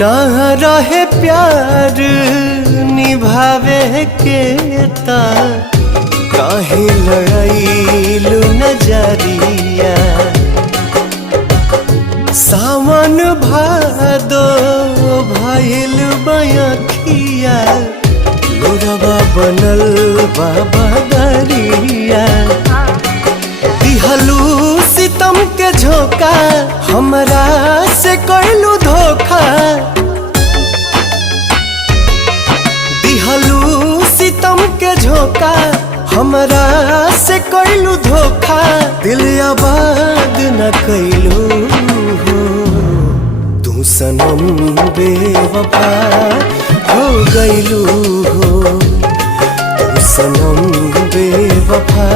ना रहे प्यार निभावे के ता काहे लड़ाईलू नजरिया। सावन भादो भइल बयखिया लोरवा बनल बाबा दरिया। दिहलू सितम के झोंका हमरा से कइलू धोखा। दिहलू सितम के झोंका हमरा से कइलू धोखा। दिल आबाद न कइलू हो तू सनम बेवफा हो गइलू हो। तू सनम बेवफा